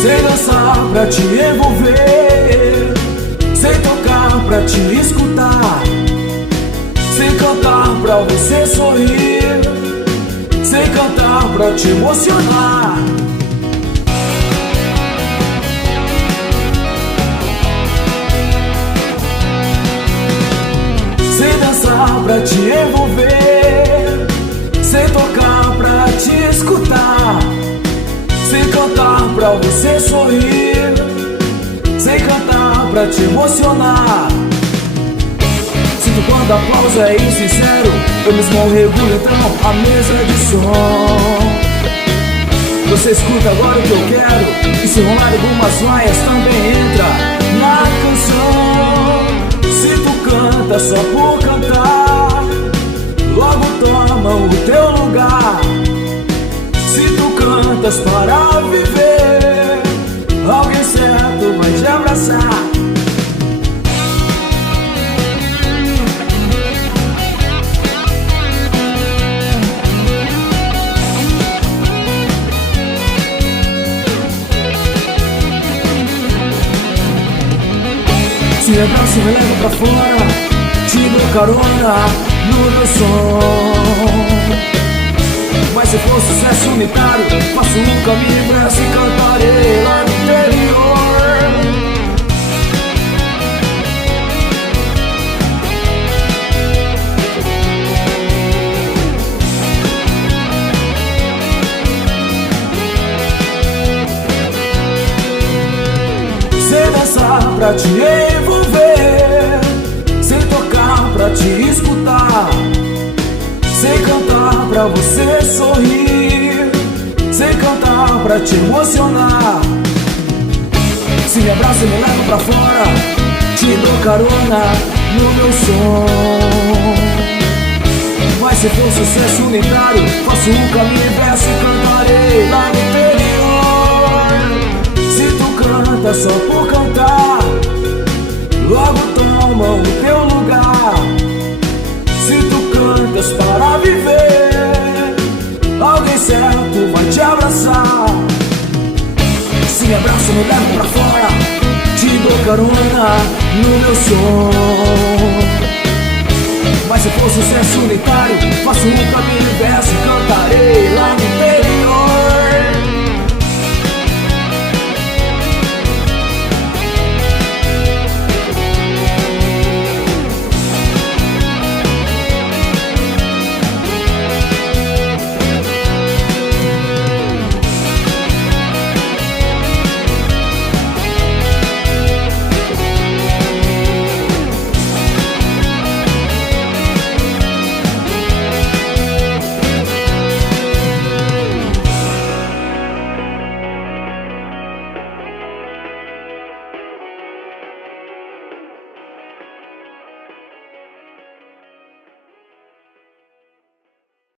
Sei dançar pra te envolver, sei tocar pra te escutar, sei cantar pra você sorrir, sei cantar pra te emocionar. Sei dançar pra te envolver, sei tocar pra te escutar, sei cantar pra você sorrir, sei cantar pra te emocionar. Sinto quando aplauso é insincero, eu mesmo regulo então a mesa de som. Você escuta agora o que eu quero, e se rolar algumas vaias também entra na canção. Se tu canta só por cantar, logo toma o teu lugar. Se tu cantas para viver, alguém certo vai te abraçar. Se abraça e me leva pra fora, te dou carona no meu som. Mas se for sucesso unitário, faço um caminho pra se cantarei lá no interior. Sei dançar pra te envolver, sei tocar pra te escutar, sei cantar pra você sorrir, sei cantar pra te emocionar. Se me abraça e me leva pra fora, te dou carona no meu som. Mas se for sucesso unitário, faço um caminho inverso e cantarei lá no interior. Se tu canta só por cantar, logo toma o teu lugar. Se tu cantas para viver, alguém certo vai te abraçar. Se me abraça, me leva pra fora, te dou carona no meu som. Mas se for sucesso unitário, faço um caminho inverso e cantarei lá no